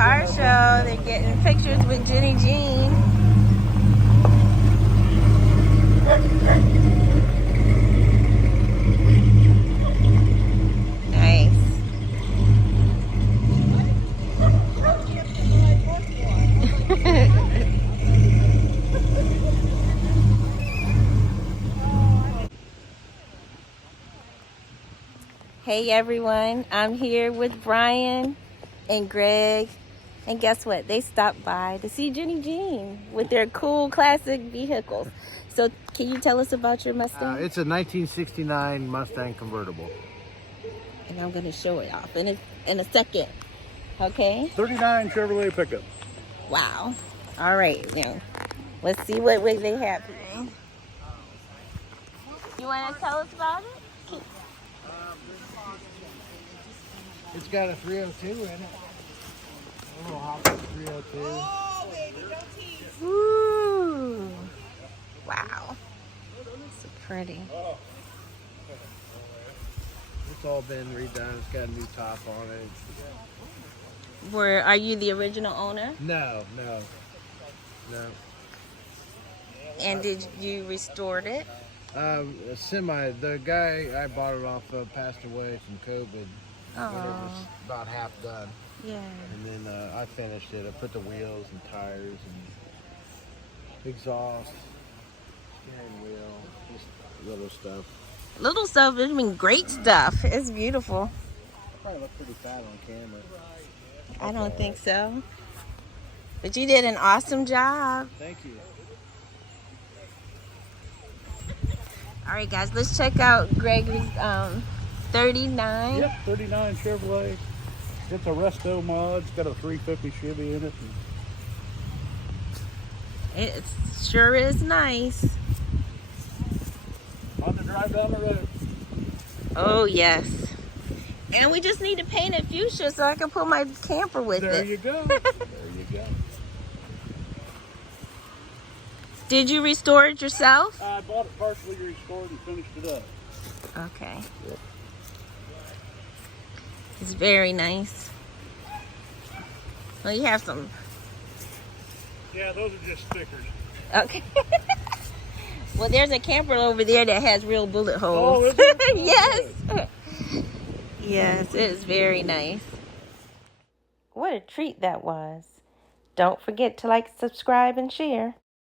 car show. They're getting pictures with Genny Jean. Nice. Hey everyone, I'm here with Brian and Greg, and guess what? They stopped by to see Genny Jean with their cool classic vehicles. So can you tell us about your Mustang? It's a 1969 Mustang convertible. And I'm going to show it off in a second, okay? 39 Chevrolet pickup. Wow. All right, now let's see what way they have here. You want to tell us about it? It's got a 302 in it. A little Hopper 302. Oh, baby, don't tease. Ooh. Wow. So pretty. It's all been redone. It's got a new top on it. Are you the original owner? No. And did you restore it? A semi. The guy I bought it off of passed away from COVID. When it was about half done. Yeah. And then I finished it. I put the wheels and tires and exhaust, steering wheel, just little stuff. Little stuff, I mean great stuff. It's beautiful. I probably look pretty fat on camera. I don't think so. But you did an awesome job. Thank you. All right, guys, let's check out Gregory's 39. Yep, 39 Chevrolet. It's a resto mod. It's got a 350 Chevy in it. It sure is nice. On the drive down the road. Oh, yes. And we just need to paint it fuchsia so I can put my camper with There it. you go. There you go. Did you restore it yourself? I bought it partially restored and finished it up. Okay. Yep. It's very nice. Well, you have some. Yeah, those are just stickers. Okay. Well, there's a camper over there that has real bullet holes. Oh, is it? Oh, yes. Yes, it is very nice. What a treat that was. Don't forget to like, subscribe, and share.